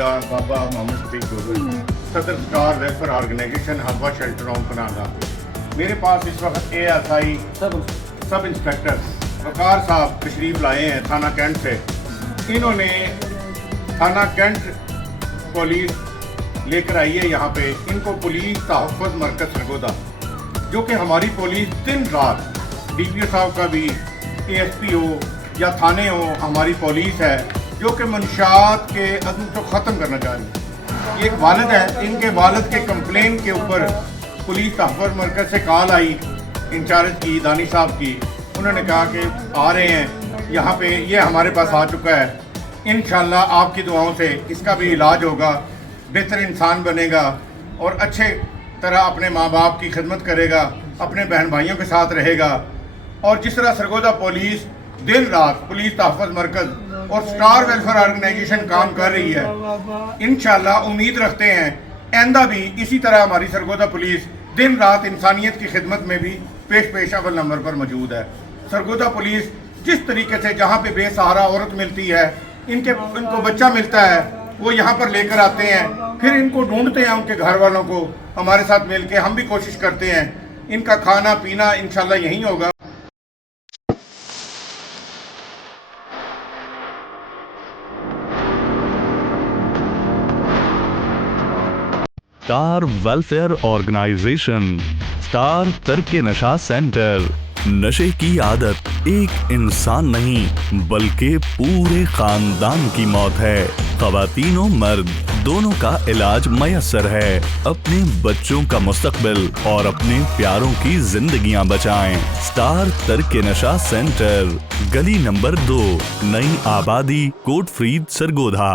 सरदार बाबा Mohammad Shafiq goggle, सदर star welfare organisation हलवा shelter home पनागा। मेरे पास इस वक्त ASI सब इंस्पेक्टर वकार साहब तशरीफ लाए हैं थाना कैंट से। इन्होंने थाना कैंट पुलिस लेकर आई है यहाँ पे। इनको पुलिस तहफ़्फ़ुज़ मरकज़ सरगोदा, जो कि हमारी पुलिस दिन रात DPO साहब का भी ASP हो या थाने हो, हमारी पुलिस है जो कि मंशात के अदम को ख़त्म करना चाह रही है। ये एक वालिद है, इनके वालिद के कंप्लेन के ऊपर पुलिस तहफ़्फ़ुज़ मरकज़ से कॉल आई इंचार्ज की, दानी साहब की। उन्होंने कहा कि आ रहे हैं यहाँ पे, ये हमारे पास आ चुका है। इंशाअल्लाह आपकी दुआओं से इसका भी इलाज होगा, बेहतर इंसान बनेगा और अच्छे तरह अपने माँ बाप की खिदमत करेगा, अपने बहन भाइयों के साथ रहेगा। और जिस तरह सरगोदा पुलिस दिन रात पुलिस तहफ़्फ़ुज़ मरकज़ और स्टार वेलफेयर ऑर्गेनाइजेशन काम कर रही है, इंशाअल्लाह उम्मीद रखते हैं आइंदा भी इसी तरह हमारी सरगोदा पुलिस दिन रात इंसानियत की खिदमत में भी पेश अव्वल नंबर पर मौजूद है। सरगोदा पुलिस जिस तरीके से जहाँ पे बेसहारा औरत मिलती है, इनको बच्चा मिलता है, वो यहाँ पर लेकर आते हैं, फिर इनको ढूंढते हैं उनके घर वालों को, हमारे साथ मिलके हम भी कोशिश करते हैं। इनका खाना पीना इंशाल्लाह यहीं होगा। स्टार वेलफेयर ऑर्गेनाइजेशन, स्टार तरके नशा सेंटर। नशे की आदत एक इंसान नहीं बल्कि पूरे खानदान की मौत है। ख़वातीन और मर्द दोनों का इलाज मयसर है। अपने बच्चों का मुस्तकबिल और अपने प्यारों की जिंदगियां बचाएं। स्टार तरके नशा सेंटर, गली नंबर 2, नई आबादी, कोटफ्रीद, सरगोधा।